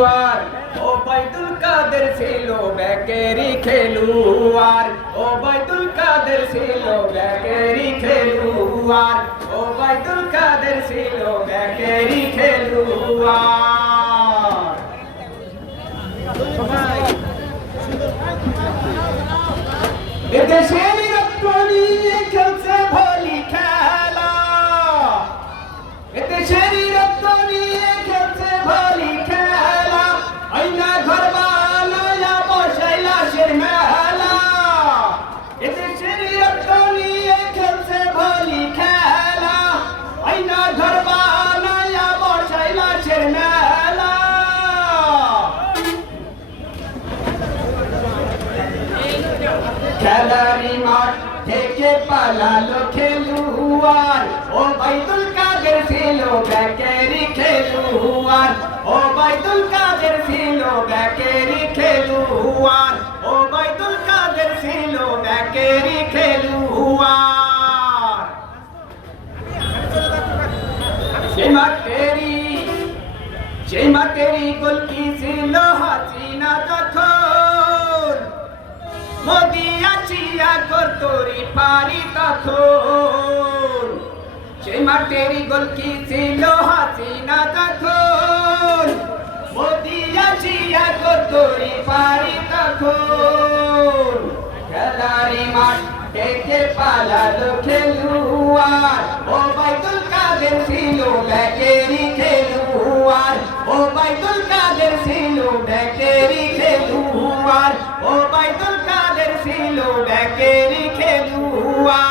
খেলুয়ার ও বাইতুল কাদের ছিল ব্যাকেরি খেলুয়ার ও বাইতুল কাদের ছিল ব্যাকেরি খেলুয়ার ও বাইতুল কাদের ছিল ব্যাকেরি খেলুয়ার এদেশের খেলারি মাঠ থেকে পালালো খেলুয়ার ও বাইতুল কাদের ছিল ব্যাকেরি খেলুয়ার ও বাইতুল কাদের ছিল ব্যাকেরি খেলুয়ার ও বাইতুল কাদের ছিল ব্যাকেরি খেলুয়ার সেই মাঠেরই সেই মাঠেরই গোলকি ছিল হাসিনা। চিয়া কতরি পারি তখন। সে মাঠের গলকি ছিল হাসিনা তখন? মতিয়া চিয়া কতরি পারি তখন। খেলারি মাঠ ডেকে পালালো খেলুয়ার ও বাইতুল কাদের ছিল ব্যাকেরি খেলুয়ার ও বাইতুল কাদের ছিল ব্যাকেরি খেলুয়ার ও ঢেকে রেখে দুয়া।